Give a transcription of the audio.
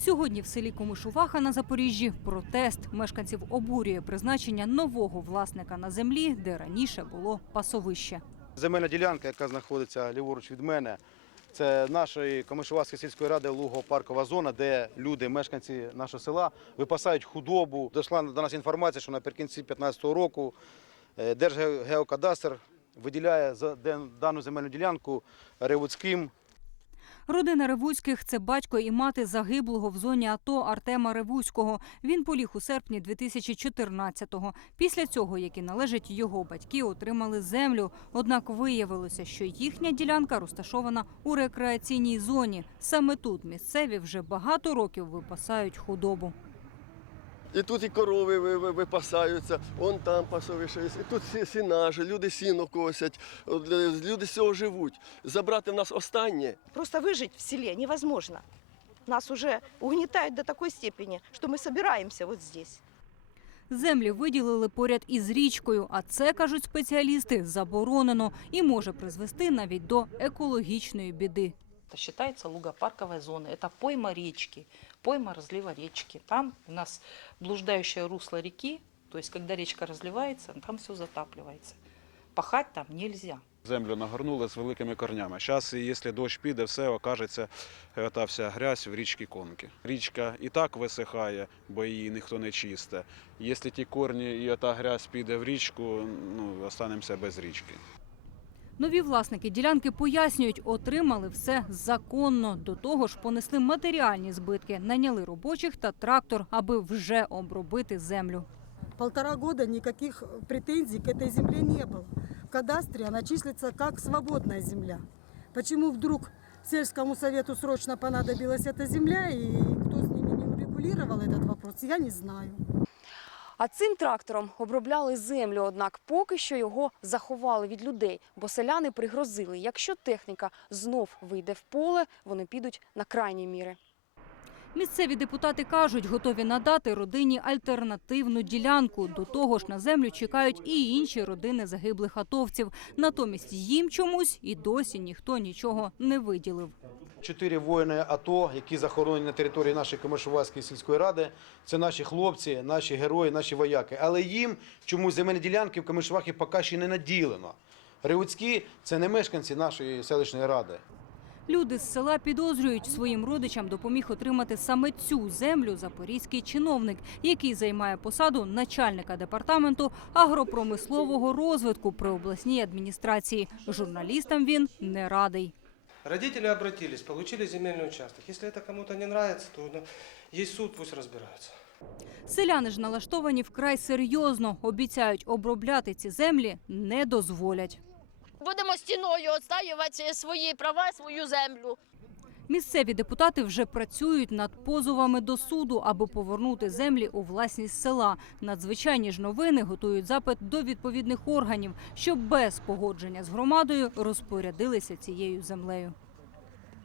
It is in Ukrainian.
Сьогодні в селі Комишуваха на Запоріжжі протест мешканців обурює призначення нового власника на землі, де раніше було пасовище. Земельна ділянка, яка знаходиться ліворуч від мене, це нашої Комишувацької сільської ради лугопаркова зона, де люди, мешканці нашого села, випасають худобу. Дійшла до нас інформація, що наприкінці 2015 року е, Держгеокадастр виділяє за дану земельну ділянку Ревуцьким Родина Ревузьких – це батько і мати загиблого в зоні АТО Артема Ревузького. Він поліг у серпні 2014-го. Після цього, як і належить його батьки, отримали землю. Однак виявилося, що їхня ділянка розташована у рекреаційній зоні. Саме тут місцеві вже багато років випасають худобу. І тут і корови ви- ви- випасаються, он там пасовище і тут сі- сінажі, люди сіно косять, е, люди з цього живуть. Забрати в нас останнє Просто выжить в селе невозможно. Нас уже угнетают до такой степени, что мы собираемся вот здесь. Землі виділили поряд із річкою, а це, кажуть спеціалісти, заборонено і може призвести навіть до екологічної біди. Это считается лугопарковой зоной. Это пойма речки, пойма разлива речки. Там у нас блуждающее русло реки, то есть когда речка разливается, там все затапливается. Пахать там нельзя. Землю нагорнули з великими корнями. Зараз, якщо дощ піде, все окажеться е, та вся грязь в річці Конки. Річка і так висихає, бо її ніхто не чисте. Якщо ті корні і та грязь піде в річку, ну, останемося без річки. Нові власники ділянки пояснюють, отримали все законно. До того ж, понесли матеріальні збитки, наняли робочих та трактор, аби вже обробити землю. Полтора года никаких претензий к этой земле не было. В кадастре она числится как свободная земля. Почему вдруг сельскому совету срочно понадобилась эта земля и кто с ними не урегулировал этот вопрос, я не знаю. А цим трактором обробляли землю, однак поки що його заховали від людей, бо селяни пригрозили, якщо техніка знов вийде в поле, вони підуть на крайні міри. Місцеві депутати кажуть, готові надати родині альтернативну ділянку. До того ж, на землю чекають і інші родини загиблих атовців. Натомість їм чомусь і досі ніхто нічого не виділив. Чотири воїни АТО, які захоронені на території нашої Комишувацької сільської ради. Це наші хлопці, наші герої, наші вояки. Але їм чомусь земельні ділянки в Комишувахі поки ще не наділено. Реуцькі – це не мешканці нашої селищної ради. Люди з села підозрюють, своїм родичам допоміг отримати саме цю землю запорізький чиновник, який займає посаду начальника департаменту агропромислового розвитку при обласній адміністрації. Журналістам він не радий. Родители обратились, получили земельный участок. Если это кому-то не нравится, то ну, есть суд, пусть разбираются. Селяни ж налаштовані вкрай серйозно. Обіцяють, обробляти ці землі не дозволять. Будемо стіною отстаювати свої права, свою землю. Місцеві депутати вже працюють над позовами до суду, аби повернути землі у власність села. Надзвичайні ж новини готують запит до відповідних органів, щоб без погодження з громадою розпорядилися цією землею.